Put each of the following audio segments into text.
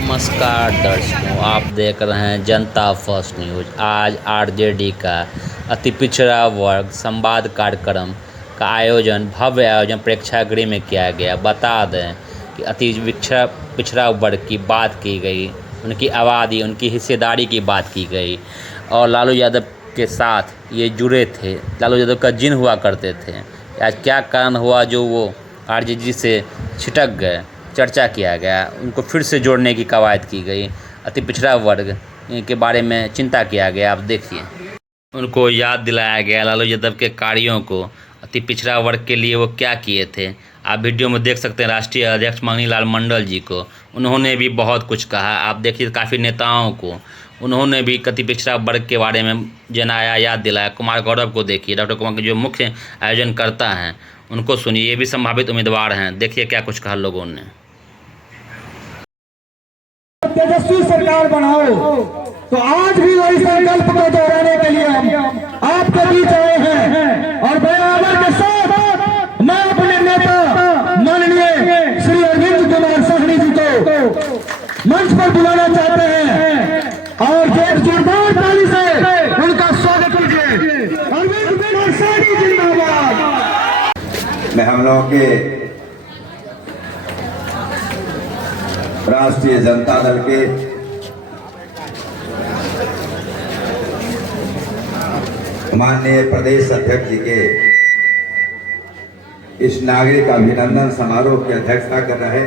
नमस्कार दर्शकों, आप देख रहे हैं जनता फर्स्ट न्यूज। आज आरजेडी का अति पिछड़ा वर्ग संवाद कार्यक्रम का भव्य आयोजन प्रेक्षागृह में किया गया। बता दें कि अति पिछड़ा वर्ग की बात की गई, उनकी आबादी, उनकी हिस्सेदारी की बात की गई और लालू यादव के साथ ये जुड़े थे। लालू यादव का जिन हुआ करते थे। आज क्या कारण हुआ जो वो आरजेडी से छिटक गए, चर्चा किया गया। उनको फिर से जोड़ने की कवायद की गई। अति पिछड़ा वर्ग के बारे में चिंता किया गया। आप देखिए, उनको याद दिलाया गया लालू यादव के कार्यों को, अति पिछड़ा वर्ग के लिए वो क्या किए थे। आप वीडियो में देख सकते हैं राष्ट्रीय अध्यक्ष मनीलाल मंडल जी को। उन्होंने भी बहुत कुछ कहा। आप देखिए, काफ़ी नेताओं को उन्होंने भी अति पिछड़ा वर्ग के बारे में जनाया, याद दिलाया। कुमार गौरव को देखिए, डॉक्टर कुमार के जो मुख्य आयोजन करता हैं, उनको सुनिए। ये भी संभावित उम्मीदवार हैं। देखिए क्या कुछ कहा लोगों ने। तेजस्वी सरकार बनाओ, तो आज भी वही संकल्प को दोहराने के लिए हम आपके बीच आए हैं और बयावर के साथ मैं अपने नेता माननीय श्री अरविंद कुमार साहनी जी को मंच पर बुलाना चाहते हैं और एक जोरदार ताली से उनका स्वागत कीजिए। अरविंद कुमार साहनी जिंदाबाद। मैं हम लोगों के राष्ट्रीय जनता दल के माननीय प्रदेश अध्यक्ष जी के इस नागरिक अभिनंदन समारोह की अध्यक्षता कर रहे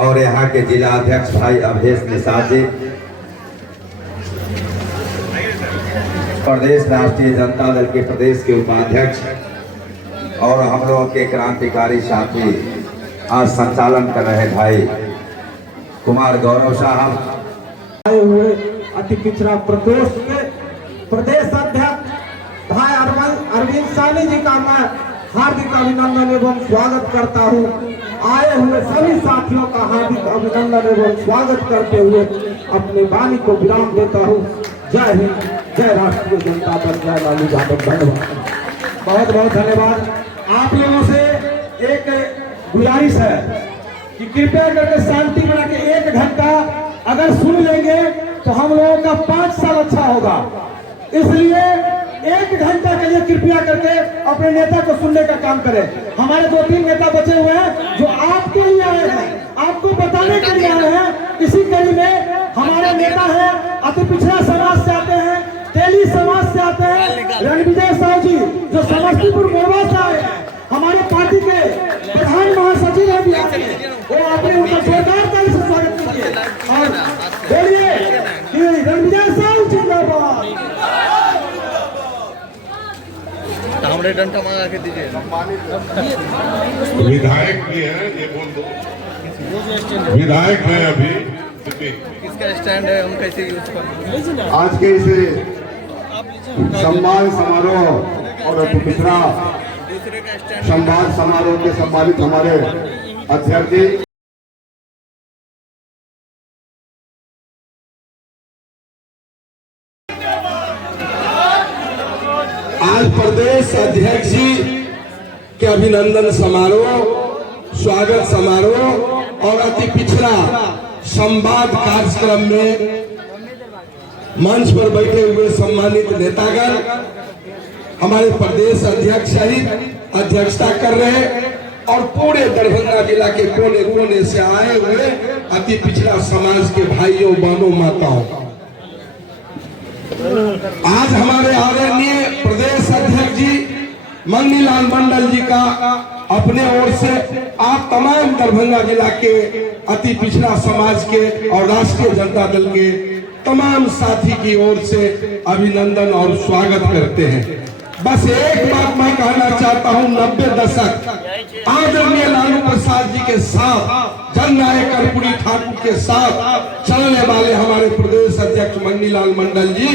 और यहाँ के जिला अध्यक्ष भाई अवधेश निषाद जी, प्रदेश राष्ट्रीय जनता दल के प्रदेश के उपाध्यक्ष और हम लोगों के क्रांतिकारी साथी आज संचालन कर रहे भाई कुमार गौरव साहब आए हुए अति पिछड़ा प्रकोष्ठ के प्रदेश अध्यक्ष भाई अरविंद साहनी जी का मैं हार्दिक अभिनंदन एवं स्वागत करता हूं। आए हुए सभी साथियों का हार्दिक अभिनंदन एवं स्वागत करते हुए अपने वाणी को विराम देता हूं। जय हिंद, जय राष्ट्रीय जनता दल, जय लालू यादव। धन्यवाद, बहुत बहुत धन्यवाद। आप लोगों से एक गुजारिश है कि कृपया करके शांति बना के 1 घंटा अगर सुन लेंगे तो हम लोगों का 5 साल अच्छा होगा। इसलिए 1 घंटा के लिए कृपया करके अपने नेता को सुनने का काम करें। हमारे 2-3 नेता बचे हुए हैं जो आपके लिए आए हैं, आपको बताने के लिए आए हैं। इसी कड़ी में हमारे नेता हैं, अति पिछड़ा समाज से आते हैं, तेली समाज से आते हैं, रणविजय साहू जी जो समस्तीपुर मोरवा से आए हैं, हमारे पार्टी के प्रधान महासचिव हैं बिहार के, वो आपने उनका जोरदार ताली से स्वागत कीजिए और बोलिए कि रणविजय साहू जिंदाबाद। हमने डंडा मंगा के दीजिए। विधायक भी है, ये बोल दो। विधायक है अभी किसका स्टैंड है, हम कैसे यूज करें। आज के इस सम्मान समारोह और अति पिछड़ा संवाद समारोह के सम्मानित हमारे अध्यक्ष जी, आज प्रदेश अध्यक्ष जी के अभिनंदन समारोह, स्वागत समारोह और अति पिछड़ा संवाद कार्यक्रम में मंच पर बैठे हुए सम्मानित नेतागण हमारे प्रदेश अध्यक्ष सहित अध्यक्षता कर रहे और पूरे दरभंगा जिला के कोने कोने से आए हुए अति पिछड़ा समाज के भाइयों बहनों माताओं, आज हमारे आदरणीय प्रदेश अध्यक्ष जी मनीलाल मंडल जी का अपने ओर से आप तमाम दरभंगा जिला के अति पिछड़ा समाज के और राष्ट्रीय जनता दल के तमाम साथी की ओर से अभिनंदन और स्वागत करते हैं। बस एक बात मैं कहना चाहता हूं, 90 दशक आदरणीय लालू प्रसाद जी के साथ, जननायक कर्पूरी ठाकुर के साथ चलने वाले हमारे प्रदेश अध्यक्ष मनीलाल मंडल जी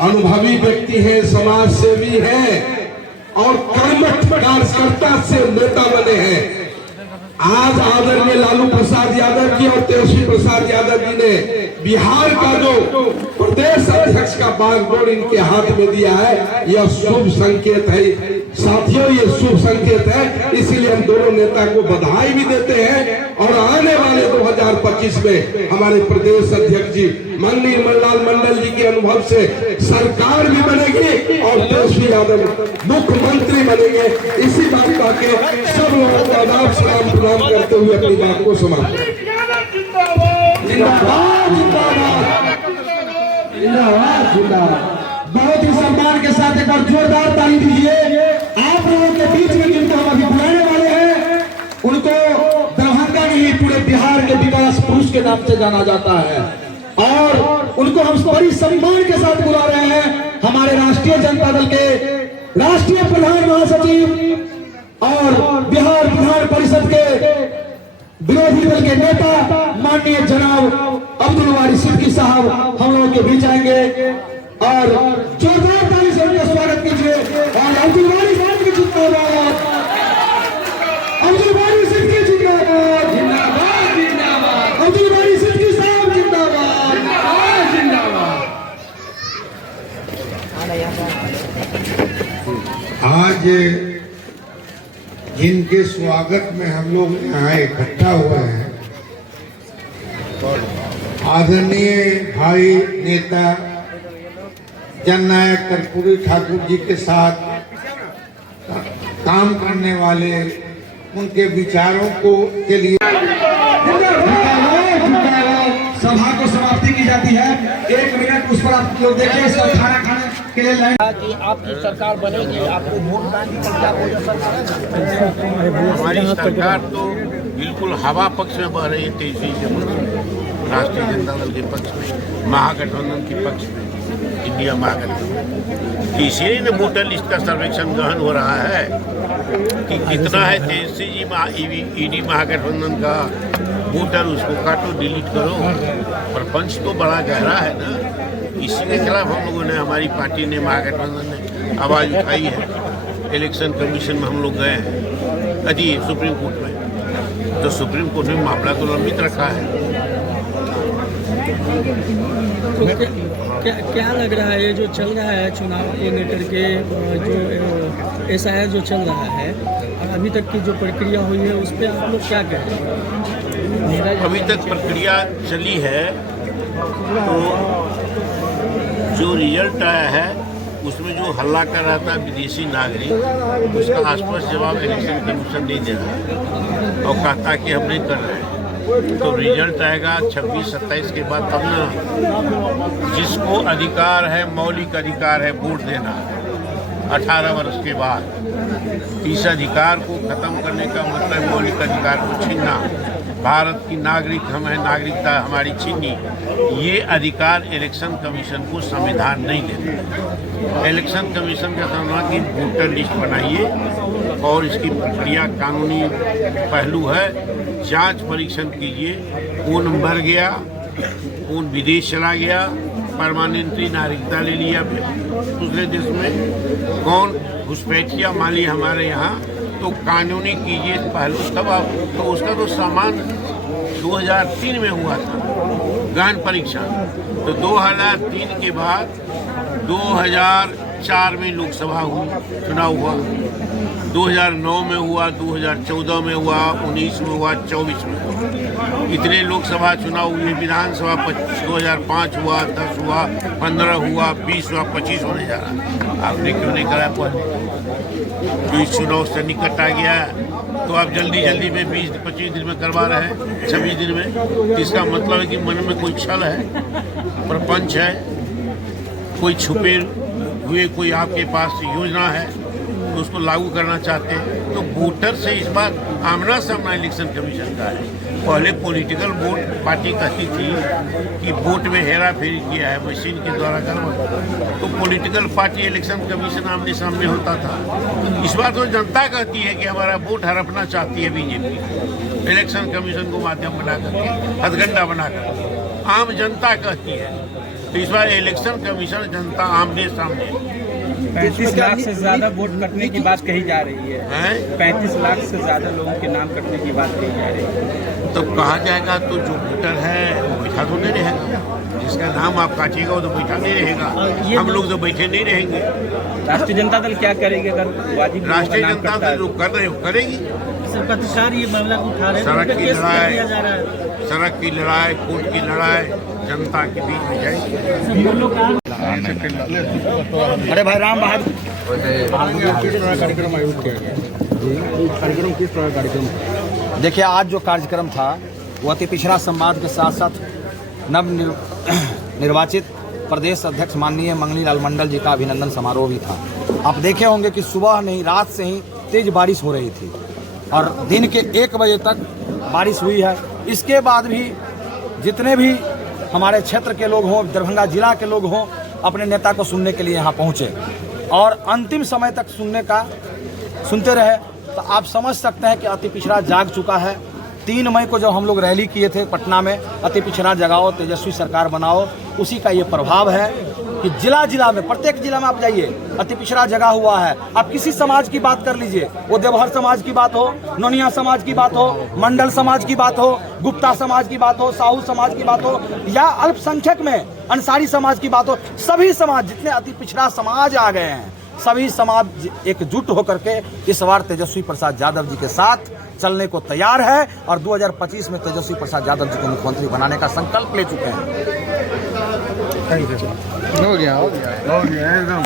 अनुभवी व्यक्ति हैं, समाज सेवी हैं और कर्मठ कार्यकर्ता से नेता बने हैं। आज आदरणीय लालू प्रसाद यादव जी और तेजस्वी प्रसाद यादव जी ने बिहार का जो प्रदेश अध्यक्ष का बागडोर इनके हाथ में दिया है, यह शुभ संकेत है साथियों, ये शुभ संकेत है। इसीलिए हम दोनों नेता को बधाई भी देते हैं और आने वाले 2025 में हमारे प्रदेश अध्यक्ष जी माननीय मणिलाल मंडल जी के अनुभव से सरकार भी बनेगी और तेजस्वी यादव मुख्यमंत्री बनेंगे। इसी बात का के सब लोगों को आदाब सलाम प्रणाम करते हुए अपनी बात को समाप्त करें। जिंदाबाद जिंदाबाद जिंदाबाद जिंदाबाद। बहुत ही सम्मान के साथ एक बार जोरदार ताली दीजिए आप लोगों के बीच में जिनको हम अभी बुलाने वाले हैं। उनको दरभंगा नहीं पूरे बिहार के विकास पुरुष के नाम से जाना जाता है और उनको हम बड़ी सम्मान के साथ बुला रहे हैं। हमारे राष्ट्रीय जनता दल के राष्ट्रीय प्रधान महासचिव और बिहार विधान परिषद के विरोधी दल के नेता माननीय जनाब अब्दुल वारी सिद्दीकी साहब हम लोगों के बीच आएंगे और जोरदार ताली से उनका स्वागत कीजिए। और अब्दुल वारी साहब की जिंदाबाद, अब्दुल वारी सिद्दीकी जिंदाबाद, जिंदाबाद जिंदाबाद, अब्दुल वारी सिद्दीकी साहब जिंदाबाद, जिंदाबाद। आज जिनके स्वागत में हम लोग यहाँ इकट्ठा हुए हैं, आदरणीय भाई नेता जननायक कर्पूरी ठाकुर जी के साथ काम करने वाले, उनके विचारों को के लिए सभा को समाप्ति की जाती है। 1 मिनट उस पर आप लोग देखिए, खाना खाने के लिए लाइन कि आपकी सरकार बनेगी, आपको वोट बैंक की क्या हमारी सरकार तो बिल्कुल हवा पक्ष में बह रही है, तेजी से राष्ट्रीय जनता दल के पक्ष में, महागठबंधन के पक्ष में, इंडिया महागठबंधन। इसीलिए न वोटर लिस्ट का सर्वेक्षण गहन हो रहा है कि कितना है तेजस्वी जी ईडी महागठबंधन का वोटर, उसको काटो डिलीट करो। प्रपंच तो बड़ा गहरा है ना, इसी के खिलाफ हम लोगों ने, हमारी पार्टी ने, महागठबंधन ने आवाज़ उठाई है। इलेक्शन कमीशन में हम लोग गए हैं, अजी सुप्रीम कोर्ट में, तो सुप्रीम कोर्ट में मामला तो लंबित रखा है। तो क्या लग रहा है ये जो चल रहा है चुनाव को लेकर के, जो SIR जो चल रहा है और अभी तक की जो प्रक्रिया हुई है उस पर आप लोग क्या कह रहे हैं? अभी तक प्रक्रिया चली है तो जो रिजल्ट आया है उसमें जो हल्ला कर रहा था विदेशी नागरिक, उसका स्पष्ट जवाब इलेक्शन कमीशन नहीं दे रहा है और कहता कि हम नहीं कर रहे हैं। तो रिजल्ट आएगा 26-27 के बाद तब ना। जिसको अधिकार है, मौलिक अधिकार है वोट देना 18 वर्ष के बाद, इस अधिकार को खत्म करने का मतलब मौलिक अधिकार को छीनना। भारत की नागरिक हम हैं, नागरिकता हमारी छीनी, ये अधिकार इलेक्शन कमीशन को संविधान नहीं देता। इलेक्शन कमीशन का कहना कि वोटर लिस्ट बनाइए और इसकी प्रक्रिया कानूनी पहलू है, जांच परीक्षण कीजिए, कौन मर गया, कौन विदेश चला गया, परमानेंटली नागरिकता ले लिया दूसरे देश में, कौन घुसपैठिया माली हमारे यहाँ, तो कानूनी कीजिए पहलू तब आप। तो उसका तो सामान 2003 में हुआ था गहन परीक्षा, तो 2003 के बाद 2004 में लोकसभा चुनाव हुआ, 2009 में हुआ, 2014 में हुआ, 19 में हुआ, 24 में हुआ। इतने लोकसभा चुनाव हुए, विधानसभा 2005 हुआ, 10 हुआ, 15 हुआ, 20 हुआ, 25 होने जा रहा। आपने क्यों नहीं कराया पहले? जो इस चुनाव से निकट आ गया है तो आप जल्दी जल्दी में 20-25 दिन में करवा रहे हैं, 26 दिन में। इसका मतलब है कि मन में कोई छल है, प्रपंच है, कोई छुपे हुए कोई आपके पास योजना है तो उसको लागू करना चाहते हैं। तो वोटर से इस बार आमना सामना इलेक्शन कमीशन का है। पहले पॉलिटिकल वोट पार्टी कहती थी कि वोट में हेरा फेरी किया है, मशीन के द्वारा गड़बड़, तो पॉलिटिकल पार्टी इलेक्शन कमीशन आमने सामने होता था। इस बार तो जनता कहती है कि हमारा वोट हड़पना चाहती है बीजेपी, इलेक्शन कमीशन को माध्यम बना करके, हथगंडा बनाकर आम जनता कहती है। तो इस बार इलेक्शन कमीशन जनता आमने सामने 35 लाख से ज्यादा वोट कटने की बात कही जा रही है। हैं? 35 लाख से ज्यादा लोगों के नाम कटने की बात कही जा रही है। तो कहा जाएगा तो जो वोटर है वो बैठा तो नहीं रहेगा, जिसका नाम आप काटिएगा वो तो बैठा नहीं रहेगा, हम लोग तो बैठे नहीं रहेंगे। राष्ट्रीय जनता दल क्या करेगी अगर वाजिब लोगों का राष्ट्रीय नाम जनता कटता दल है? जो कर रहे वो करेगी। पत्रकार ये मामला उठा रहे सड़क की लड़ाई, जा रहा है। सड़क की लड़ाई, कोर्ट की लड़ाई जनता के बीच में जाएगी। अरे भाई राम बहादुर, देखिए, आज जो कार्यक्रम था वो अति पिछड़ा संवाद के साथ साथ निर्वाचित प्रदेश अध्यक्ष माननीय मंगनी लाल मंडल जी का अभिनंदन समारोह भी था। आप देखे होंगे कि सुबह नहीं, रात से ही तेज बारिश हो रही थी और दिन के 1 बजे तक बारिश हुई है। इसके बाद भी जितने भी हमारे क्षेत्र के लोग हों, दरभंगा जिला के लोग हों, अपने नेता को सुनने के लिए यहाँ पहुँचे और अंतिम समय तक सुनते रहे। तो आप समझ सकते हैं कि अति पिछड़ा जाग चुका है। 3 मई को जब हम लोग रैली किए थे पटना में, अति पिछड़ा जगाओ तेजस्वी सरकार बनाओ, उसी का ये प्रभाव है कि जिला जिला में, प्रत्येक जिला में आप जाइए, अति पिछड़ा जगा हुआ है। आप किसी समाज की बात कर लीजिए, वो देवहर समाज की बात हो, नोनिया समाज की बात हो, मंडल समाज की बात हो, गुप्ता समाज की बात हो, साहू समाज की बात हो, या अल्पसंख्यक में अंसारी समाज की बात हो, सभी समाज, जितने अति पिछड़ा समाज आ गए हैं, सभी समाज एकजुट होकर के इस बार तेजस्वी प्रसाद यादव जी के साथ चलने को तैयार है और 2025 में तेजस्वी प्रसाद यादव जी को मुख्यमंत्री बनाने का संकल्प ले चुके हैं। हो गया एकदम।